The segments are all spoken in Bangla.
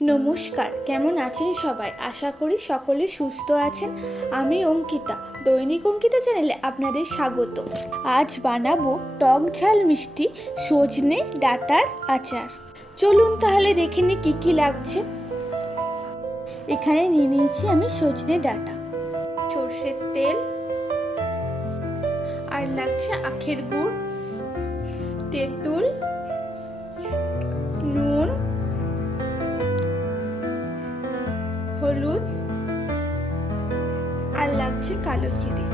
নমস্কার, কেমন আছেন সবাই? আশা করি সকলে সুস্থ আছেন। আমি অঙ্কিতা, দৈনিক অঙ্কিতা চ্যানেলে আপনাদের স্বাগত। আজ বানাবো টক ঝাল মিষ্টি, সজনে ডাটার আচার। চলুন তাহলে দেখে নিই কী কী লাগছে। এখানে নিয়ে নিয়েছি আমি সজনে ডাটা, সর্ষের তেল, আর লাগছে আখের গুড়, তেঁতুল কালো জিরে।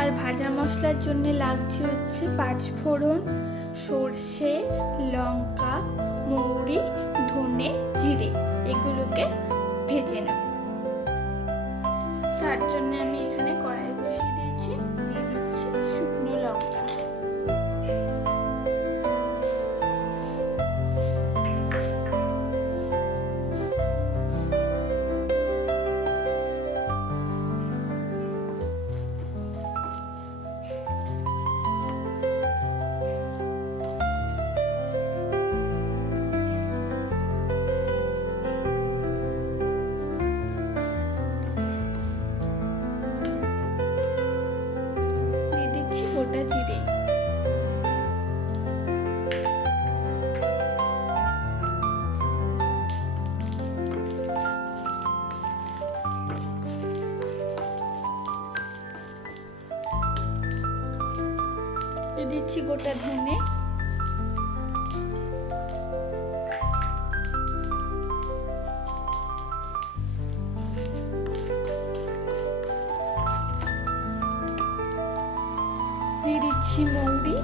আর ভাজা মশলার জন্য লাগছে হচ্ছে পাঁচ ফোড়ন, সর্ষে, লঙ্কা, মৌরি, ধনে জিরে। এগুলোকে ভেজে নেব। তার জন্য আমি এখানে কড়াই গোটা জিরে দিয়ে দিচ্ছি গোটা ধনে দিচ্ছি মৌরি।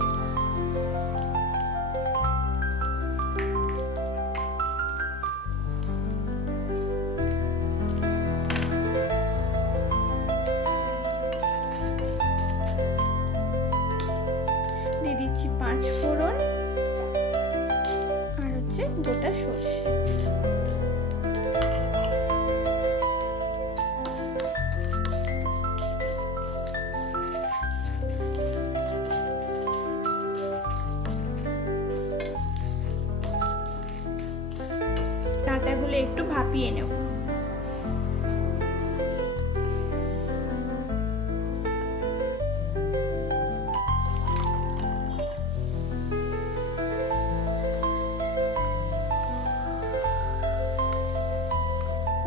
দিয়ে দিচ্ছি পাঁচ ফোড়ন আর হচ্ছে গোটা সর্ষে। ডাঁটাগুলো একটু ভাপিয়ে নেব।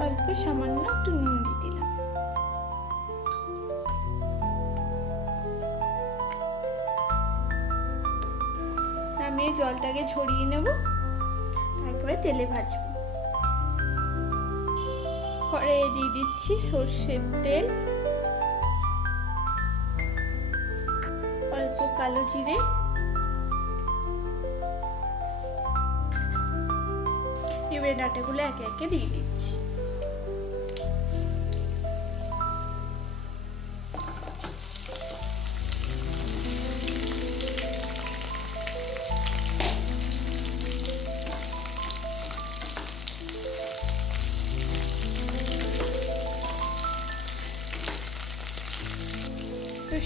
অল্প সামান্য একটু নুন দিয়ে দিলাম। নামিয়ে জলটাকে ঝরিয়ে নেব। তারপরে তেলে ভাজবো। কড়াইয়ে দিয়ে দিচ্ছি সর্ষের তেল। অল্প কালো জিরে। এবারে ডাটাগুলো একে একে দিয়ে দিচ্ছি।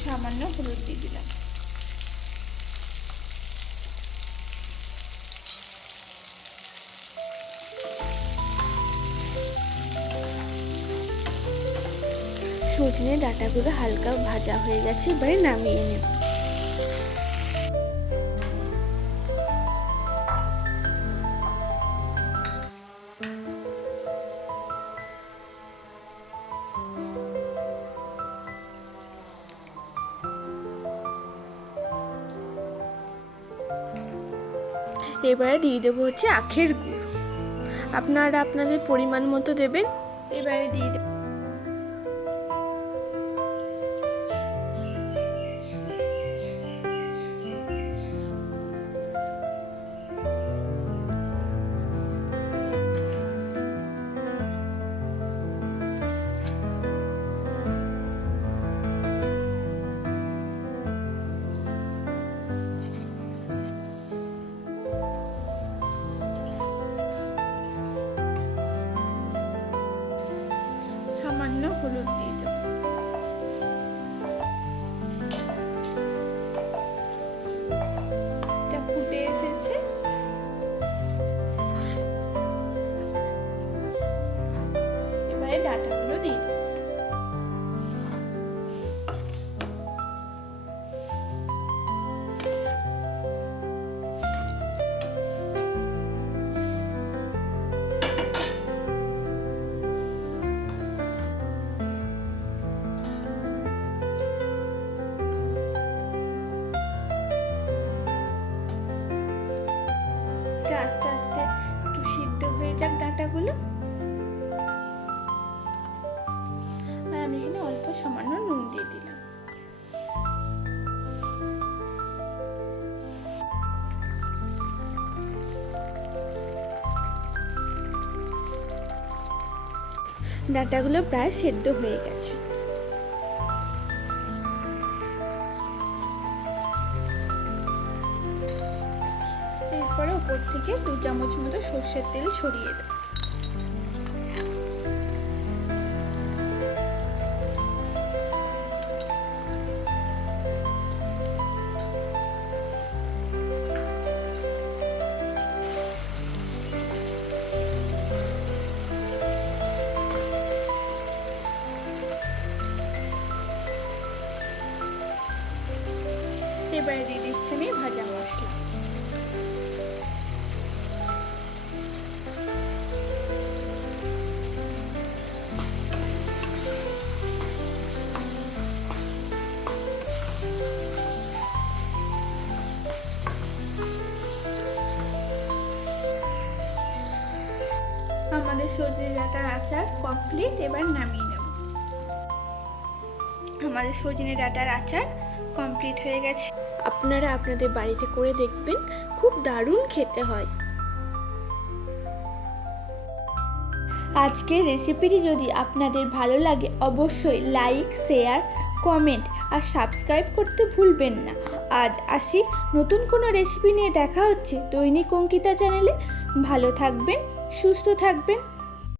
সামান্য হলুদ দিয়ে দিলাম। সজনে ডাটাগুলো হালকা ভাজা হয়ে গেছে এবারে নামিয়ে নেব। এবারে দিয়ে দেবো হচ্ছে আখের গুড়। আপনারা আপনাদের পরিমাণ মতো দেবেন এবারে দিয়ে দেব দিয়ে দেবো আস্তে আস্তে একটু সিদ্ধ হয়ে যাক ডাঁটাগুলো। সামান্য নুন দিয়ে দিলাম। ডাঁটাগুলো প্রায় সেদ্ধ হয়ে গেছে। এরপরে উপর থেকে দু চামচ মতো সর্ষের তেল ছড়িয়ে দেব। এবারে দিয়ে দিচ্ছি আমি ভাজা মশলা। আমাদের সজনে ডাঁটার আচার কমপ্লিট এবার নামিয়ে নেব। আমাদের সজনে ডাঁটার আচার কমপ্লিট হয়ে গেছে। আপনারা আপনাদের বাড়িতে করে দেখবেন, খুব দারুণ খেতে হয়। আজকের রেসিপিটি যদি আপনাদের ভালো লাগে, অবশ্যই লাইক শেয়ার কমেন্ট আর সাবস্ক্রাইব করতে ভুলবেন না। আজ আসি নতুন কোনো রেসিপি নিয়ে দেখা হচ্ছে দৈনিক অঙ্কিতা চ্যানেলে ভালো থাকবেন, সুস্থ থাকবেন।